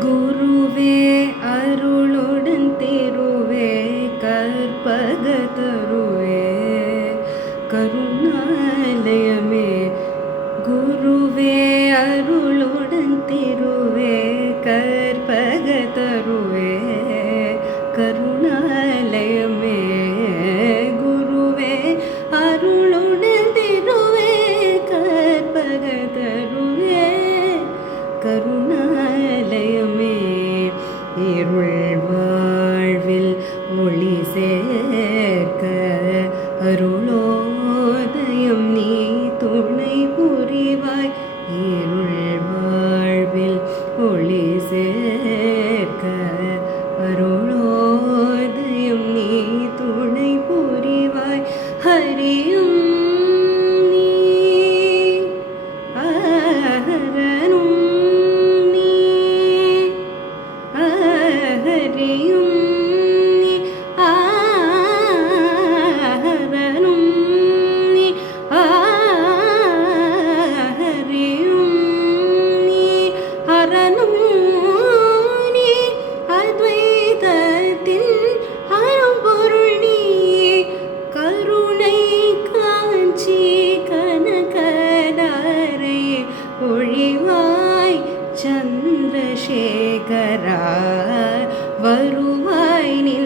குருவே அருளுடன் திருவே கற்பகதருவே கருணாலயமே. குருவே அருளுடன் திருவே கற்பகதருவே கருணாலயமே. குருவே அருளுடன் திருவே கற்பகதருவே கருணாலயமே. இருள் வாழ்வில் ஒளி சேர்க்க அருளோதயம் நீ துணை புரிவாய். இருள் வாழ்வில் ஒளி சேர்க்க அருளோதயம் நீ துணை புரிவாய். ஹரியும் நீ ஹரனும் நீ ஹரியும் நீ ஹரனும் நீ ஹரியும் நீ ஹரனும் நீ அத்வைதத்தின் அரும்பொருள் நீ. கருணை காஞ்சி கனகதாரை ஒழிவாய் சந்திரசேகரா வருவாய் நின்